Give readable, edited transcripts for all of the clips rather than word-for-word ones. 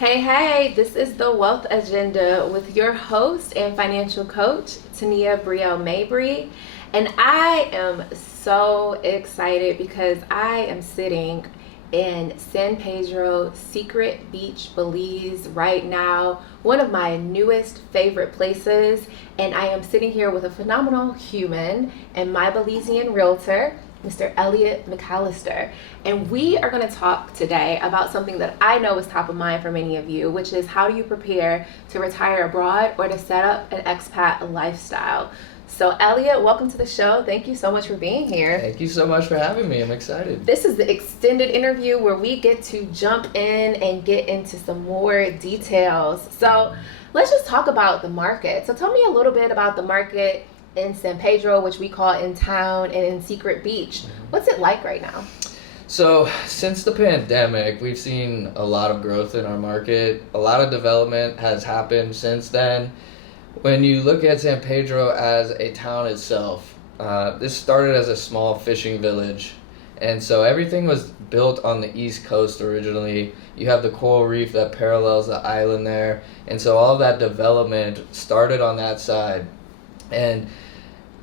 Hey, this is the Wealth Agenda with your host and financial coach, Tania Brielle Mabrey. And I am so excited because I am sitting in San Pedro, Secret Beach, Belize right now, one of my newest favorite places. And I am sitting here with a phenomenal human and my Belizean realtor, Mr. Elliot McAllister. And we are going to talk today about something that I know is top of mind for many of you, which is how do you prepare to retire abroad or to set up an expat lifestyle. So Elliot, welcome to the show. Thank you so much for being here. Thank you so much for having me. I'm excited. This is the extended interview where we get to jump in and get into some more details. So let's just talk about the market. So tell me a little bit about the market in San Pedro, which we call in town, and in Secret Beach. What's it like right now? So since the pandemic, we've seen a lot of growth in our market. A lot of development has happened since then. When you look at San Pedro as a town itself, this started as a small fishing village. And so everything was built on the East Coast originally. You have the coral reef that parallels the island there. And so all of that development started on that side. And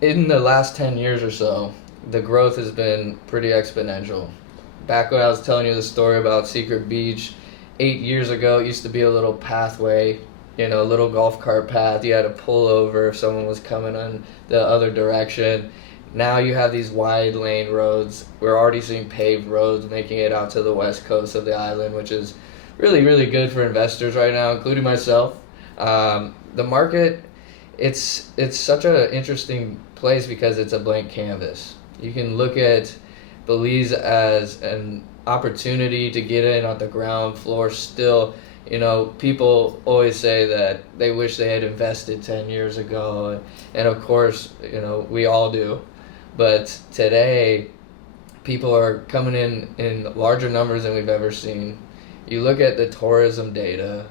in the last 10 years or so, the growth has been pretty exponential. Back when I was telling you the story about Secret Beach, 8 years ago, it used to be a little pathway, a little golf cart path. You had to pull over if someone was coming on the other direction. Now you have these wide lane roads. We're already seeing paved roads making it out to the west coast of the island, which is really, really good for investors right now, including myself. The market, it's such an interesting place because it's a blank canvas. You can look at Belize as an opportunity to get in on the ground floor still. People always say that they wish they had invested 10 years ago, and of course, we all do. But today, people are coming in larger numbers than we've ever seen. You look at the tourism data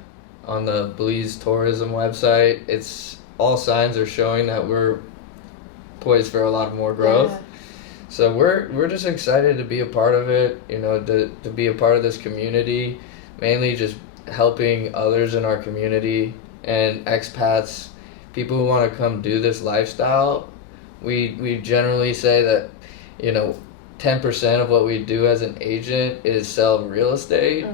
on the Belize tourism website, all signs are showing that we're poised for a lot more growth. Yeah. So we're just excited to be a part of it, to be a part of this community, mainly just helping others in our community and expats, people who want to come do this lifestyle. We generally say that, 10% of what we do as an agent is sell real estate.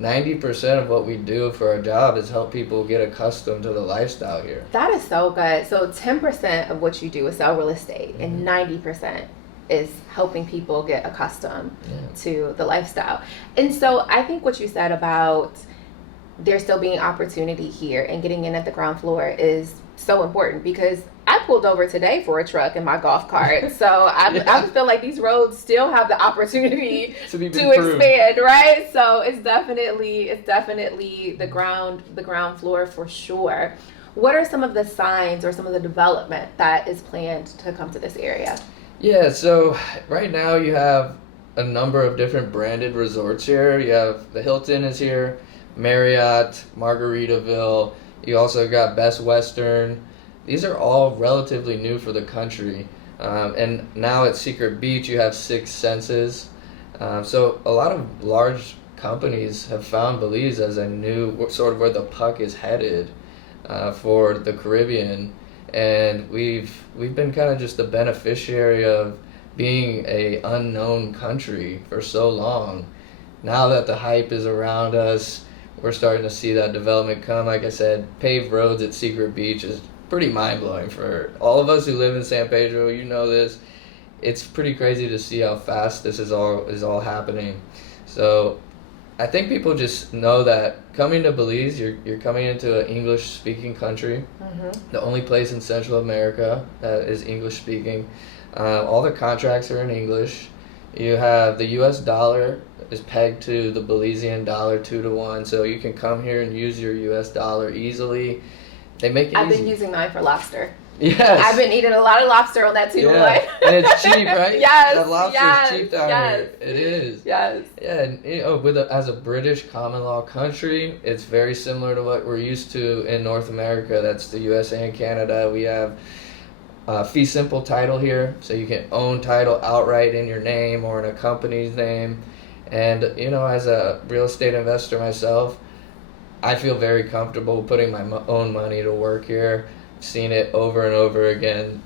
90% of what we do for our job is help people get accustomed to the lifestyle here. That is so good. So 10% of what you do is sell real estate, and 90% is helping people get accustomed to the lifestyle. And so I think what you said about there still being opportunity here and getting in at the ground floor is so important, because I pulled over today for a truck in my golf cart. So I feel like these roads still have the opportunity to expand, right? So it's definitely the ground floor for sure. What are some of the signs or some of the development that is planned to come to this area? Yeah, so right now you have a number of different branded resorts here. You have the Hilton is here, Marriott, Margaritaville. You also got Best Western. These are all relatively new for the country. And now at Secret Beach, you have Six Senses. So a lot of large companies have found Belize as a new sort of where the puck is headed for the Caribbean. And we've been kind of just the beneficiary of being a unknown country for so long. Now that the hype is around us, we're starting to see that development come. Like I said, paved roads at Secret Beach is pretty mind-blowing for all of us who live in San Pedro. You know this. It's pretty crazy to see how fast this is all happening. So I think people just know that coming to Belize, you're coming into an English-speaking country. The only place in Central America that is English-speaking. All the contracts are in English. You have the U.S. dollar is pegged to the Belizean dollar 2-to-1, so you can come here and use your U.S. dollar easily. They make it I've easy. been using mine for lobster. Yes. I've been eating a lot of lobster on that 2-to-1. And it's cheap, right? Yes. That lobster is cheap down here. It is. Yes. Yeah, and as a British common law country, it's very similar to what we're used to in North America. That's the USA and Canada. We have fee simple title here, so you can own title outright in your name or in a company's name. And as a real estate investor myself, I feel very comfortable putting my own money to work here. I've seen it over and over again.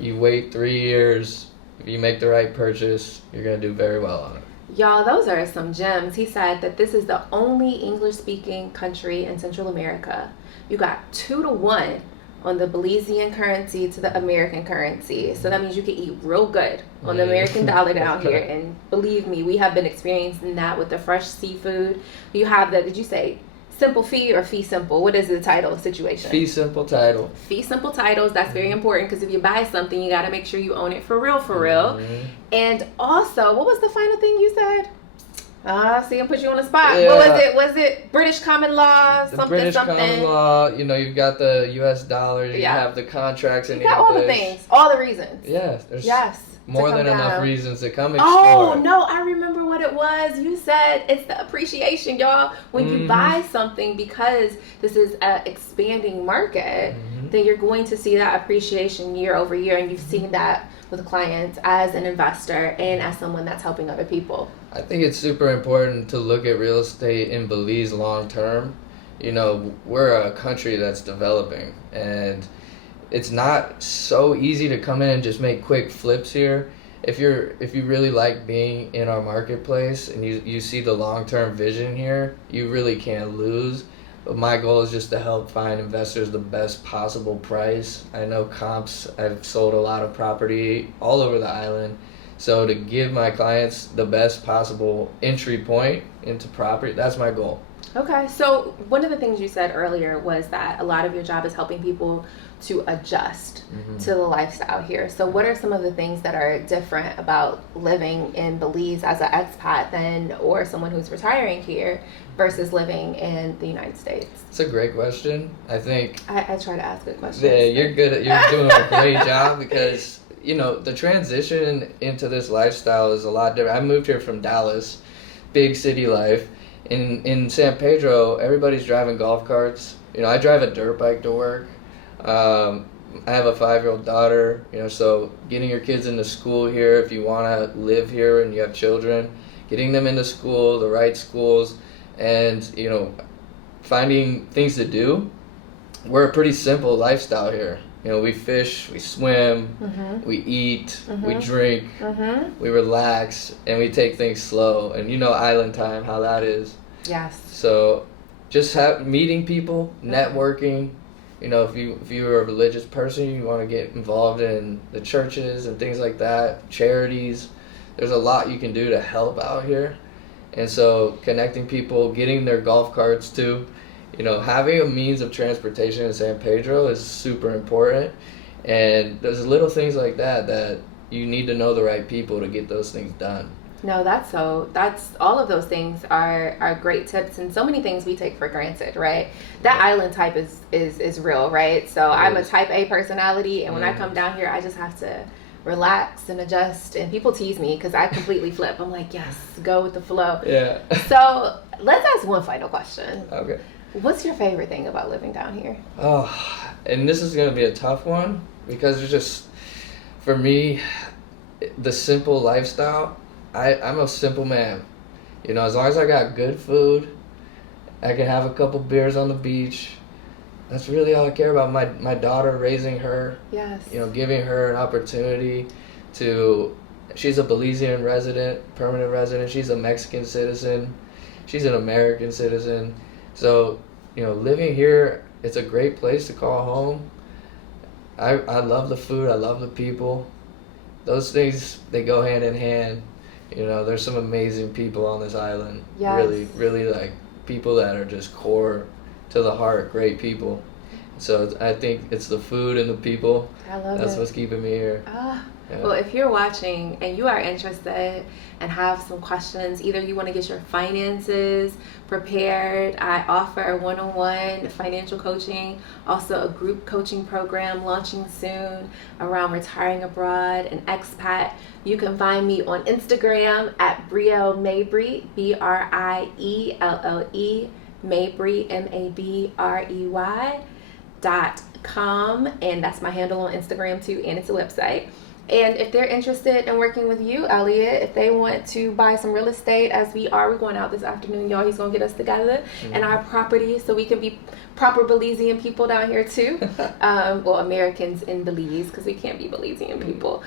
You wait 3 years, if you make the right purchase, you're going to do very well on it. Y'all, those are some gems. He said that this is the only English-speaking country in Central America. You got 2 to 1 on the Belizean currency to the American currency. So that means you can eat real good on the American dollar down here. And believe me, we have been experiencing that with the fresh seafood. You have the, did you say simple fee or fee simple? What is the title situation? Fee simple title. Fee simple titles. That's very important because if you buy something, you got to make sure you own it for real, for real. And also, what was the final thing you said? See, I'm put you on the spot. Yeah. What was it? Was it British common law? The British common law, you know, you've got the U.S. dollars, you have the contracts in English. You got all the things, all the reasons. Yeah, there's more than enough reasons to come explore. Oh, no, I remember what it was. You said it's the appreciation, y'all. When you buy something, because this is an expanding market, then you're going to see that appreciation year over year, and you've seen that with clients as an investor and as someone that's helping other people. I think it's super important to look at real estate in Belize long term. You know, we're a country that's developing, and it's not so easy to come in and just make quick flips here. If you really like being in our marketplace and you see the long-term vision here, you really can't lose. But my goal is just to help find investors the best possible price. I know comps, I've sold a lot of property all over the island. So to give my clients the best possible entry point into property, that's my goal. Okay, so one of the things you said earlier was that a lot of your job is helping people to adjust to the lifestyle here. So what are some of the things that are different about living in Belize as an expat than, or someone who's retiring here versus living in the United States? It's a great question. I think I try to ask good questions. Yeah, you're doing a great job because, you know, the transition into this lifestyle is a lot different. I moved here from Dallas, big city life. In San Pedro, everybody's driving golf carts. You know, I drive a dirt bike to work. I have a 5-year-old daughter, you know, so getting your kids into school here, if you want to live here and you have children, getting them into school, the right schools, and, you know, finding things to do. We're a pretty simple lifestyle here. You know, we fish, we swim, we eat, we drink, we relax, and we take things slow. And you know island time, how that is. Yes. So just meeting people, networking. You know, if you're a religious person, you want to get involved in the churches and things like that, charities. There's a lot you can do to help out here. And so connecting people, getting their golf carts too. You know, having a means of transportation in San Pedro is super important. And there's little things like that you need to know the right people to get those things done. No, that's all of those things are great tips, and so many things we take for granted, right? That island type is real, right? So I'm a type A personality, and when I come down here, I just have to relax and adjust, and people tease me because I completely flip. I'm like, yes, go with the flow. Yeah. So let's ask one final question. Okay. What's your favorite thing about living down here? Oh, and this is going to be a tough one because it's just, for me, the simple lifestyle. I'm a simple man. You know, as long as I got good food, I can have a couple beers on the beach. That's really all I care about. My daughter, raising her. Yes. You know, giving her an opportunity to, she's a Belizean resident, permanent resident. She's a Mexican citizen. She's an American citizen. So, you know, living here, it's a great place to call home. I love the food. I love the people. Those things, they go hand in hand. You know, there's some amazing people on this island. Yes. Really, really, like, people that are just core to the heart, great people. So I think it's the food and the people. I love That's it. what's keeping me here. Yeah. Well, if you're watching and you are interested and have some questions, either you want to get your finances prepared, I offer one-on-one financial coaching, also a group coaching program launching soon around retiring abroad and expat. You can find me on Instagram at Brielle Mabrey, BRIELLE, Mabrey, MABREY.com, and that's my handle on Instagram too, and it's a website. And if they're interested in working with you, Elliot, if they want to buy some real estate, as we're going out this afternoon, y'all. He's going to get us together in our property so we can be proper Belizean people down here too. Well, Americans in Belize, because we can't be Belizean people.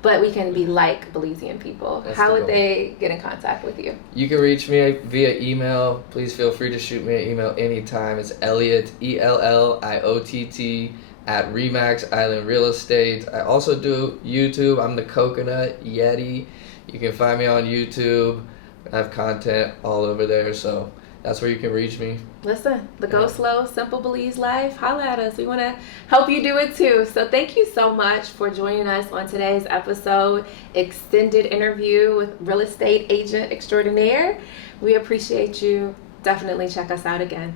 But we can be like Belizean people. How would they get in contact with you? You can reach me via email. Please feel free to shoot me an email anytime. It's Elliot, ELLIOTT, at Remax Island Real Estate. I also do YouTube. I'm the Coconut Yeti. You can find me on YouTube. I have content all over there, so that's where you can reach me. Listen, the Go Slow, Simple Belize life, holla at us. We want to help you do it too. So thank you so much for joining us on today's episode, extended interview with real estate agent extraordinaire. We appreciate you. Definitely check us out again.